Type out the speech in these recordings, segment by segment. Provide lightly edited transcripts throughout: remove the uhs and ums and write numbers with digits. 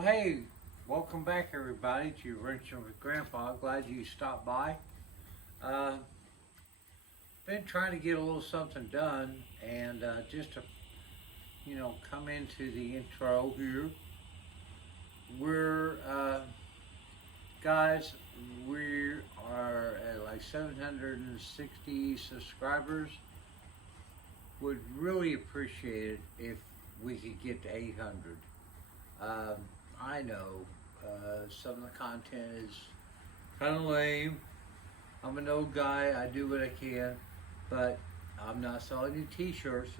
Well, hey, welcome back everybody to Wrenching with Grandpa. Glad you stopped by. Uh, been trying to get a little something done, and just to come into the intro here. We're guys, we are at like 760 subscribers. Would really appreciate it if we could get to 800. I know some of the content is kind of lame. I'm an old guy. I do what I can, but I'm not selling you t-shirts.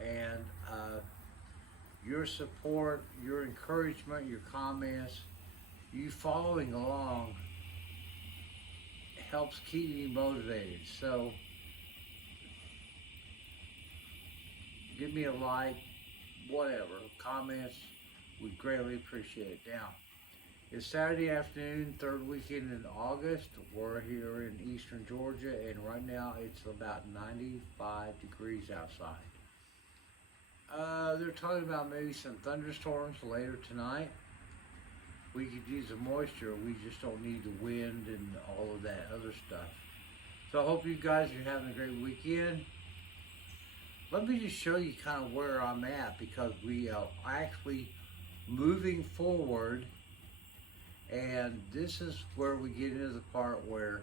And your support, your encouragement, your comments, you following along helps keep me motivated. So give me a like, whatever, comments, we greatly appreciate it. Now, it's Saturday afternoon, third weekend in August. We're here in eastern Georgia, and right now it's about 95 degrees outside. They're talking about maybe some thunderstorms later tonight. We could use the moisture, we just don't need the wind and all of that other stuff. So I hope you guys are having a great weekend. Let me just show you kind of where I'm at, because we are actually moving forward, and this is where we get into the part where,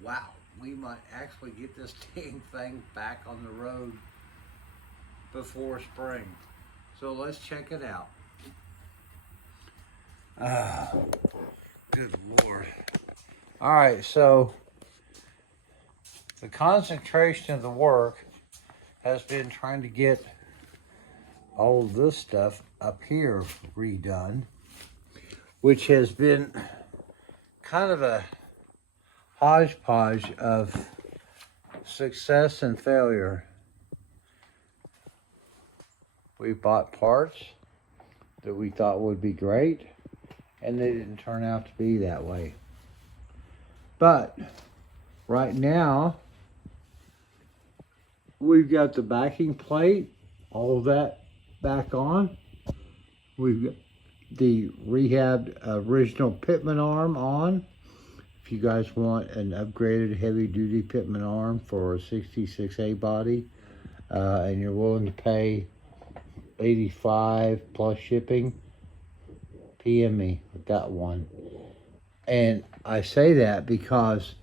wow, we might actually get this dang thing back on the road before spring. So let's check it out. Good Lord. All right, so the concentration of the work has been trying to get all of this stuff up here redone, which has been kind of a hodgepodge of success and failure. We bought parts that we thought would be great, and they didn't turn out to be that way. But right now, we've got the backing plate, all of that back on. We've got the rehabbed original pitman arm on. If you guys want an upgraded heavy duty pitman arm for a 66A body, and you're willing to pay $85 plus shipping, PM me. I got one. And I say that because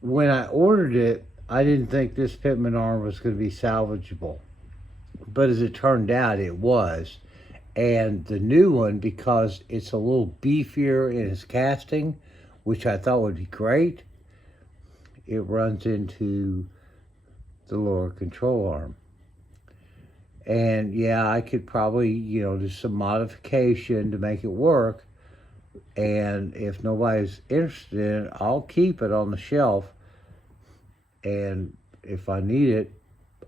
when I ordered it, I didn't think this pitman arm was going to be salvageable. But as it turned out, it was. And the new one, because it's a little beefier in its casting, which I thought would be great, it runs into the lower control arm. And yeah, I could probably, do some modification to make it work. And if nobody's interested in it, I'll keep it on the shelf. And if I need it,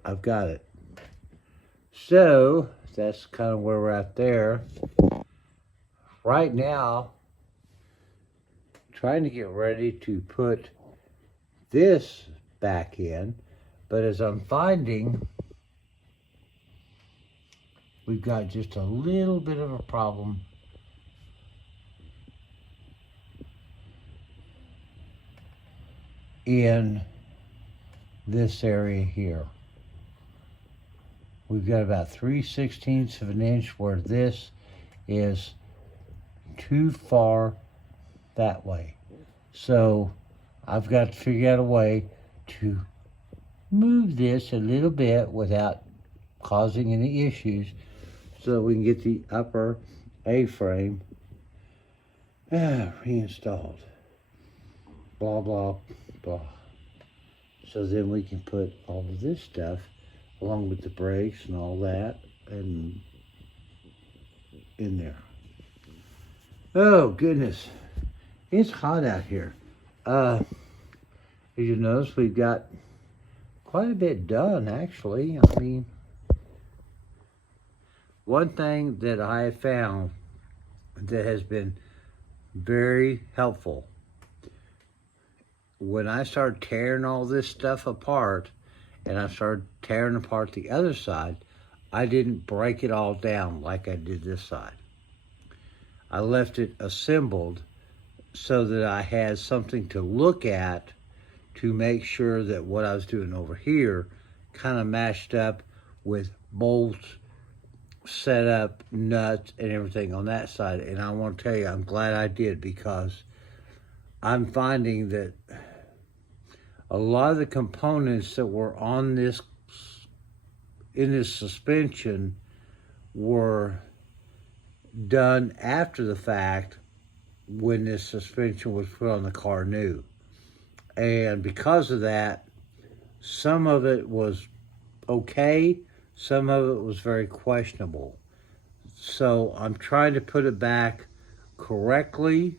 I've got it. So that's kind of where we're at there. Right now, trying to get ready to put this back in. But as I'm finding, we've got just a little bit of a problem in this area here. We've got about 3/16 of an inch where this is too far that way. So I've got to figure out a way to move this a little bit without causing any issues, so that we can get the upper A-frame reinstalled. Blah, blah, blah. So then we can put all of this stuff, along with the brakes and all that, and in there. Oh, goodness. It's hot out here. As you notice, we've got quite a bit done, actually. I mean, one thing that I have found that has been very helpful, when I started tearing all this stuff apart, and I started tearing apart the other side, I didn't break it all down like I did this side. I left it assembled so that I had something to look at to make sure that what I was doing over here kind of matched up with bolts, set up, nuts, and everything on that side. And I want to tell you, I'm glad I did, because I'm finding that a lot of the components that were on this, in this suspension, were done after the fact when this suspension was put on the car new. And because of that, some of it was okay, some of it was very questionable. So I'm trying to put it back correctly,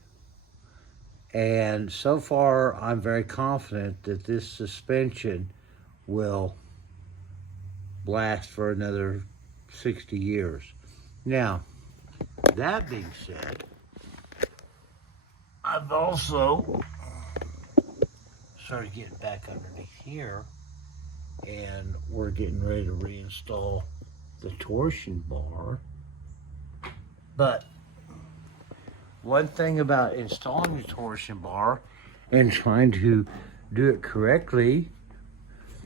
and so far I'm very confident that this suspension will last for another 60 years. Now, that being said, I've also started getting back underneath here, and we're getting ready to reinstall the torsion bar. But one thing about installing the torsion bar and trying to do it correctly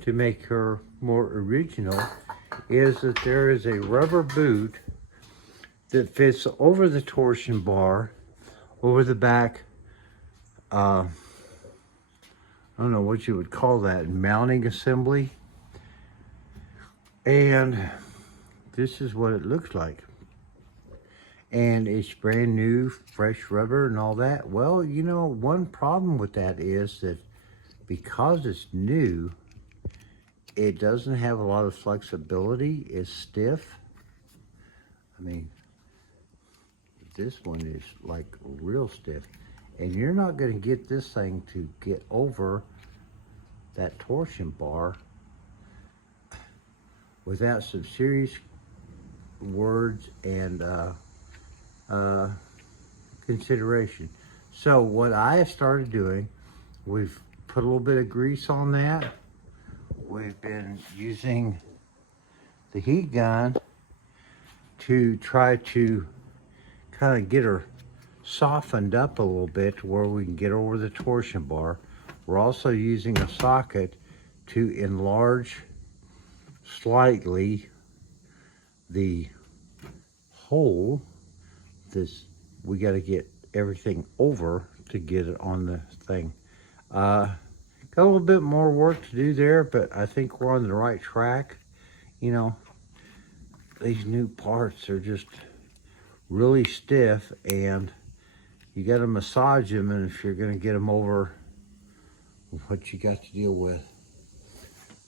to make her more original is that there is a rubber boot that fits over the torsion bar, over the back, I don't know what you would call that, mounting assembly. And this is what it looks like. And it's brand new, fresh rubber and all that. Well, you know, one problem with that is that because it's new, it doesn't have a lot of flexibility. It's stiff. I mean, this one is like real stiff. And you're not going to get this thing to get over that torsion bar without some serious words and consideration. So what I have started doing, we've put a little bit of grease on that. We've been using the heat gun to try to kind of get her softened up a little bit to where we can get over the torsion bar. We're also using a socket to enlarge slightly the hole. This, we got to get everything over to get it on the thing. Got a little bit more work to do there, but I think we're on the right track. You know, these new parts are just really stiff, and you got to massage them, and if you're going to get them over what you got to deal with.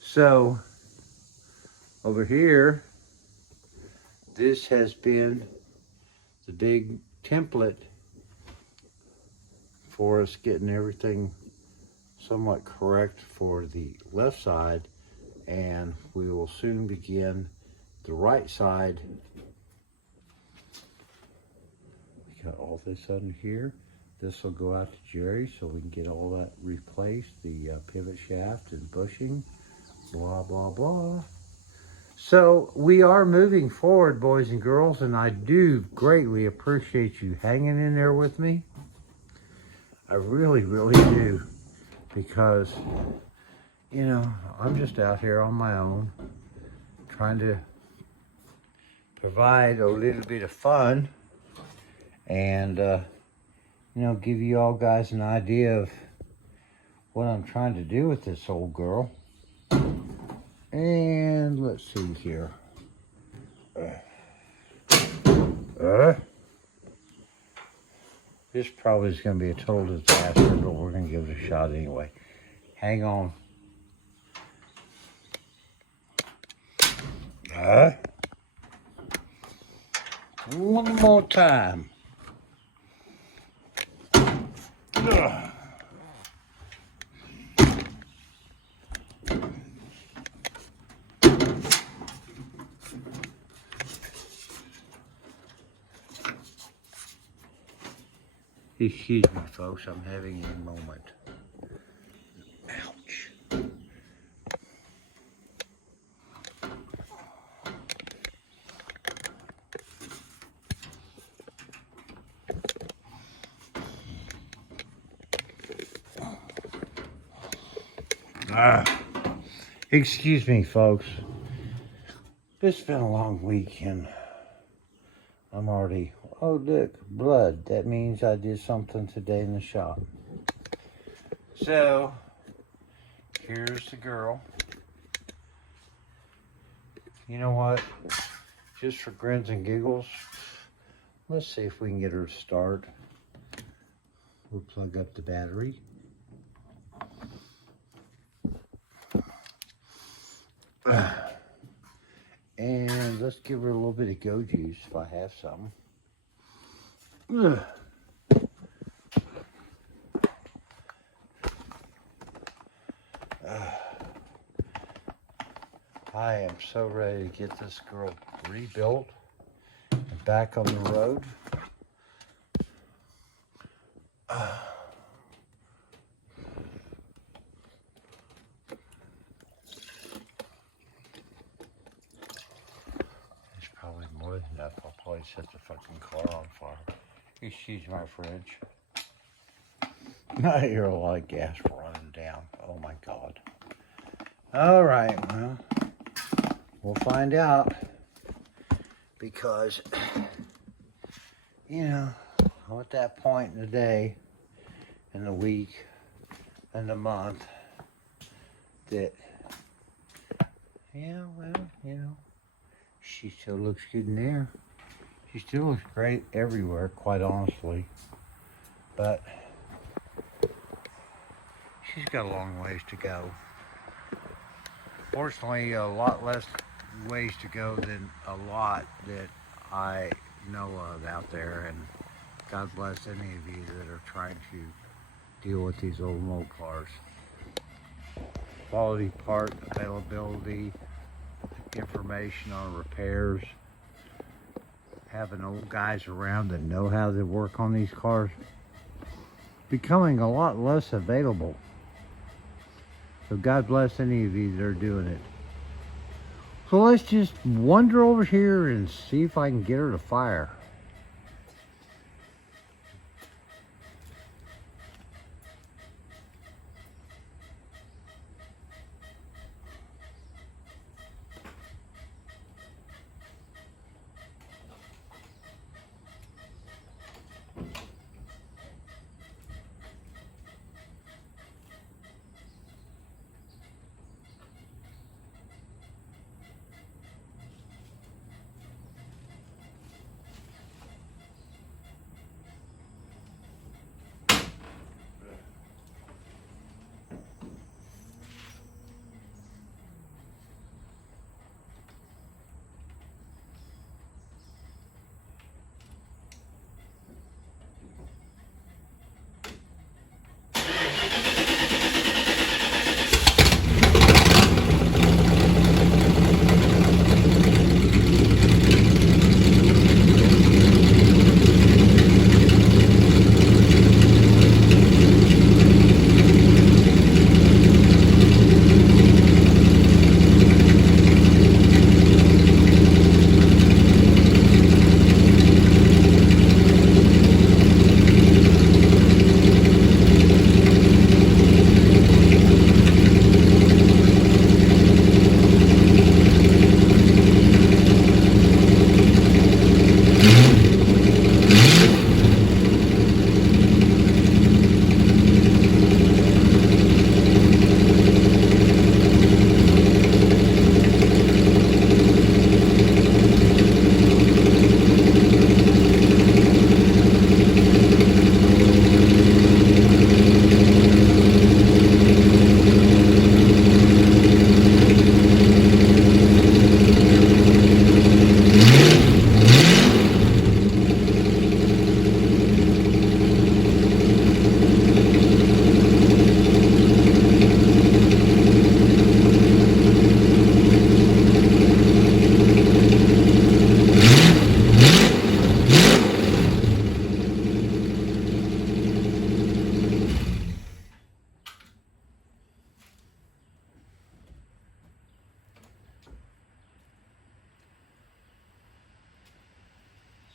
So over here, this has been the big template for us getting everything somewhat correct for the left side, and we will soon begin the right side. We got all this under here. This will go out to Jerry so we can get all that replaced, the pivot shaft and bushing, blah, blah, blah. So we are moving forward, boys and girls, and I do greatly appreciate you hanging in there with me. I really, really do, because, you know, I'm just out here on my own trying to provide a little bit of fun and, you know, give you all guys an idea of what I'm trying to do with this old girl. And let's see here. This probably is going to be a total disaster, but we're going to give it a shot anyway. Hang on. One more time. Excuse me, folks, I'm having a moment. Ouch. Excuse me, folks. It's been a long weekend. I'm already... Oh, look, blood. That means I did something today in the shop. So, here's the girl. You know what? Just for grins and giggles, let's see if we can get her to start. We'll plug up the battery. And let's give her a little bit of go juice if I have some. I am so ready to get this girl rebuilt and back on the road. It's probably more than enough. I'll probably set the fucking car on fire. Excuse my French. I hear a lot of gas running down. Oh my God. All right, well, we'll find out. Because, you know, I'm at that point in the day, in the week, in the month, that, yeah, well, you know, she still looks good in there. She still looks great everywhere, quite honestly. But she's got a long ways to go. Fortunately, a lot less ways to go than a lot that I know of out there. And God bless any of you that are trying to deal with these old mold cars. Quality part availability, information on repairs, having old guys around that know how to work on these cars, becoming a lot less available. So God bless any of you that are doing it. So let's just wander over here and see if I can get her to fire.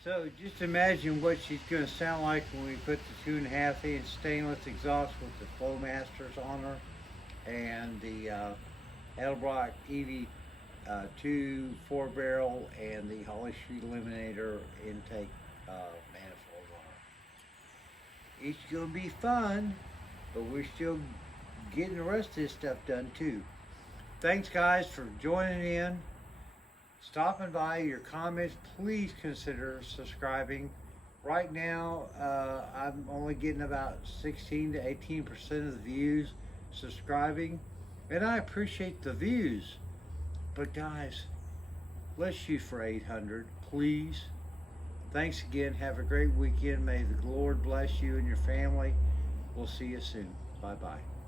So just imagine what she's going to sound like when we put the 2.5-inch stainless exhaust with the Flowmasters on her and the Edelbrock EV2 4-barrel and the Holly Street Eliminator intake manifolds on it. It's going to be fun, but we're still getting the rest of this stuff done too. Thanks guys for joining in, stopping by. Your comments, please consider subscribing. Right now I'm only getting about 16 to 18% of the views subscribing, and I appreciate the views, but guys, let's shoot for 800, please. Thanks again. Have a great weekend. May the Lord bless you and your family. We'll see you soon. Bye bye.